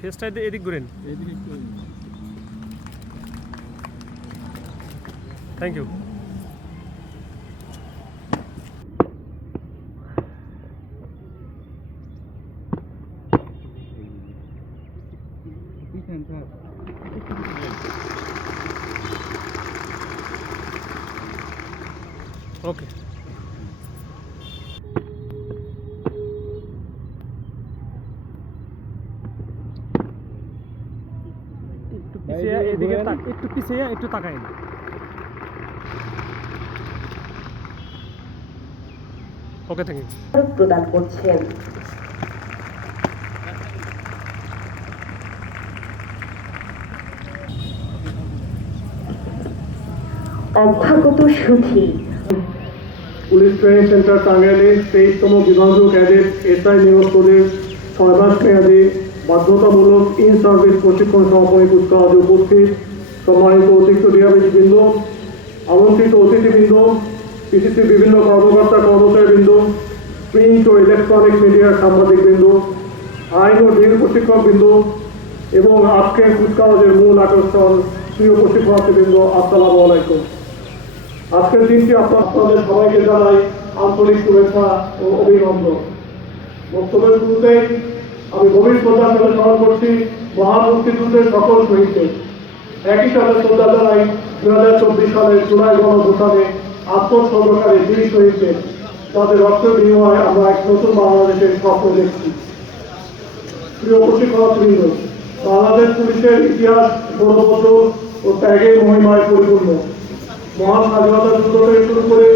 ফেসটা এদিক ঘুরেন। Thank you. ওকে, একটু পিছিয়ে একটু তাকাই। ওকে, থ্যাংক ইউ। প্রদান করছেন। অভ্যাগত সুধী পুলিশ ট্রেনিং সেন্টার টাঙ্গাইলে 23তম বিভাগীয় ক্যাডেট এসআই নিয়োগ পদে 6 মাস মেয়াদী বাধ্যতামূলক ইন সার্ভিস প্রশিক্ষণ সমাপনী কুচকাওয়াজে উপস্থিত সম্মানিত অতিরিক্ত ডিআইবিবৃন্দ, আমন্ত্রিত অতিথিবৃন্দ, পিসিসির বিভিন্ন কর্মকর্তা কর্মচারীবৃন্দ, প্রিন্ট ও ইলেকট্রনিক মিডিয়ার সাংবাদিকবৃন্দ, আইন ও ডিগ্রি প্রশিক্ষকবৃন্দ এবং আজকের কুচকাওয়াজের মূল আকর্ষণ প্রিয় প্রশিক্ষণার্থীবৃন্দ, আসসালামু আলাইকুম। আজকের দিনটি আপনাদের সবাইকে জানাই আন্তরিক শুভেচ্ছা ও অভিনন্দন। বক্তব্যের শুরুতেই আমি গভীর শ্রদ্ধার সাথে স্মরণ করছি মহান মুক্তিযুদ্ধের সকল শহীদদের। একই সাথে শ্রদ্ধা জানাই 2024 সালের জুলাই গণঅভ্যুত্থানে আত্মোৎসর্গকারী বীর শহীদদের, তাদের রক্তের বিনিময়ে আমরা এক নতুন বাংলাদেশের স্বপ্ন দেখছি। প্রিয় প্রশিক্ষণার্থীবৃন্দ, বাংলাদেশ পুলিশের ইতিহাস গৌরববোধ ও ত্যাগের মহিমায় পরিপূর্ণ। মহান স্বাধীনতা যুদ্ধ থেকে শুরু করে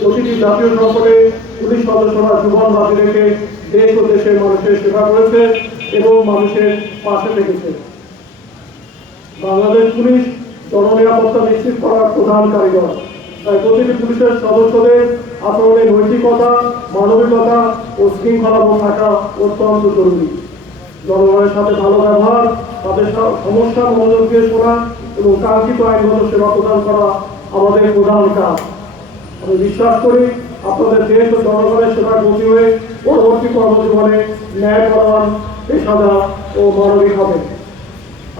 প্রতিটি জাতীয় সংকটে পুলিশ সদস্যরা জীবন বাজি রেখে দেশ ও দেশের মানুষের সেবা করেছে এবং মানুষের পাশে থেকেছে। বাংলাদেশ পুলিশ জননিরাপত্তা নিশ্চিত করার প্রধান কারিগর। তাই প্রতিটি পুলিশের সদস্যদের আচরণে নৈতিকতা, মানবিকতা ও শৃঙ্খলাবোধ থাকা অত্যন্ত জরুরি। জনগণের সাথে ভালো ব্যবহার, তাদের সমস্যা মনোযোগ দিয়ে শোনা এবং কাঙ্ক্ষিত আইনগত সেবা প্রদান করা আমাদের প্রধান কাজ। আমি বিশ্বাস করি আপনাদের দেশ ও জনগণের সেবায় ব্রতী হয়ে পরবর্তী কর্মজীবনে ন্যায়পরায়ণ, পেশাদার ও মানবিক হবে।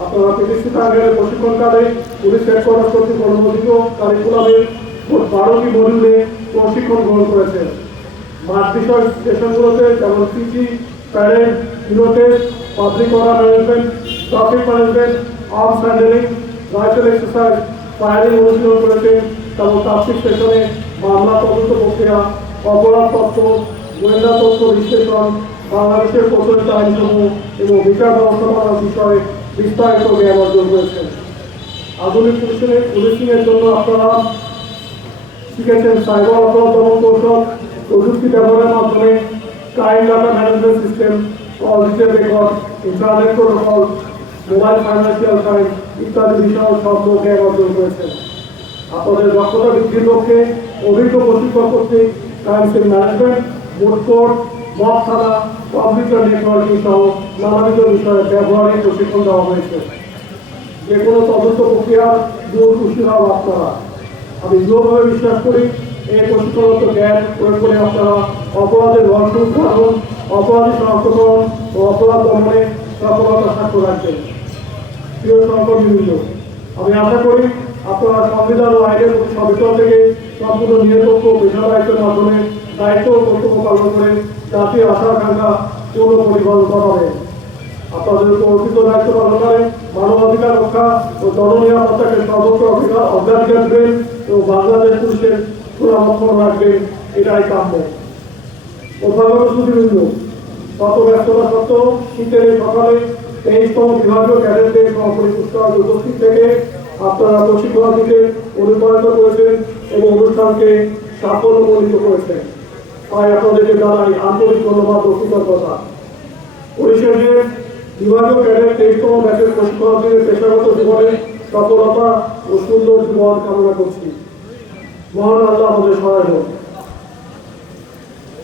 আপনারা পিসিসি টাঙ্গাইলের প্রশিক্ষণকালে পুলিশ হেডকোয়ার্টার কর্তৃক অনুমোদিত কারিকুলামের 12টি মডিউলে প্রশিক্ষণ গ্রহণ করেছেন। মাঠ বিষয় স্টেশনগুলোতে যেমন CC, parade, pilotage, public order management, traffic management, arms handling, rifle exercise, firing অনুশীলন করেছে, তেমন ট্রাফিক স্টেশনে মামলা তদন্ত প্রক্রিয়া, অপরাধ তথ্য, গোয়েন্দা তথ্য বিশ্লেষণ, বাংলাদেশের প্রচলিত আইনসমূহ এবং বিচার ব্যবস্থাপনার বিষয়ে বিস্তারিত জ্ঞান অর্জন করেছেন। আধুনিক পুলিশিংয়ের জন্য আপনারা শিখেছেন সাইবার অপরাধ দমন কৌশল, প্রযুক্তি ব্যবহারের মাধ্যমে crime data management system, call detail record, internet protocol, mobile financial crime ইত্যাদি বিষয়ে শব্দ জ্ঞান অর্জন করেছেন। আপনাদের দক্ষতা বৃদ্ধির লক্ষ্যে অভিজ্ঞ প্রশিক্ষক কর্তৃক crime scene management, mode code, mob থানা, কম্পিউটার নেটওয়ার্কিং সহ নানাবিধ বিষয়ে ব্যবহারিক প্রশিক্ষণ দেওয়া হয়েছে। যে কোনো তদন্ত প্রক্রিয়ার দূর খুশি হওয়া আপনারা। আমি দৃঢ়ভাবে বিশ্বাস করি এই প্রশিক্ষণগত জ্ঞান প্রয়োগ করে আপনারা অপরাধের রহস্য উদ্ঘাটন, অপরাধী শনাক্তকরণ ও অপরাধ দমনে সফলতা সাক্ষ্য রাখবেন। প্রিয় সহকর্মীবৃন্দ, আমি আশা করি আপনারা সংবিধান ও আইনের প্রতি সচেতন থেকে সম্পূর্ণ নিরপেক্ষ পেশাদারিত্বের মাধ্যমে দায়িত্ব ও কর্তব্য পালন করে জাতীয় আশা আকাঙ্ক্ষা পূর্ণ পরিপালন করাবেন। আপনাদের উপর অর্পিত দায়িত্ব পালনে মানবাধিকার রক্ষা ও জননিরাপত্তাকে সর্বোচ্চ অগ্রাধিকার দেবেন এবং বাংলাদেশ পুলিশের সুরক্ষণ রাখবেন, এটাই কাম্য। অভ্যাগত সুধীবৃন্দ, শত ব্যস্ততা সত্ত্বেও শীতের এই সকালে 23তম বিভাগীয় ক্যাডেটদের সমাপনী কুচকাওয়াজে উপস্থিত থেকে আপনারা প্রশিক্ষণার্থীকে অনুপ্রাণিত করেছেন এবং অনুষ্ঠানকে সাফল্যমণ্ডিত করেছেন। তাই আপনাদেরকে জানাই আন্তরিক ধন্যবাদ ও কৃতজ্ঞতা। পরিশেষে বিভাগীয় ক্যাডেট 23তম ব্যাচের প্রশিক্ষণার্থীদের পেশাগত জীবনে সফলতা ও সুন্দর জীবন কামনা করছি। মহান আল্লাহ আমাদের সহায় হোক।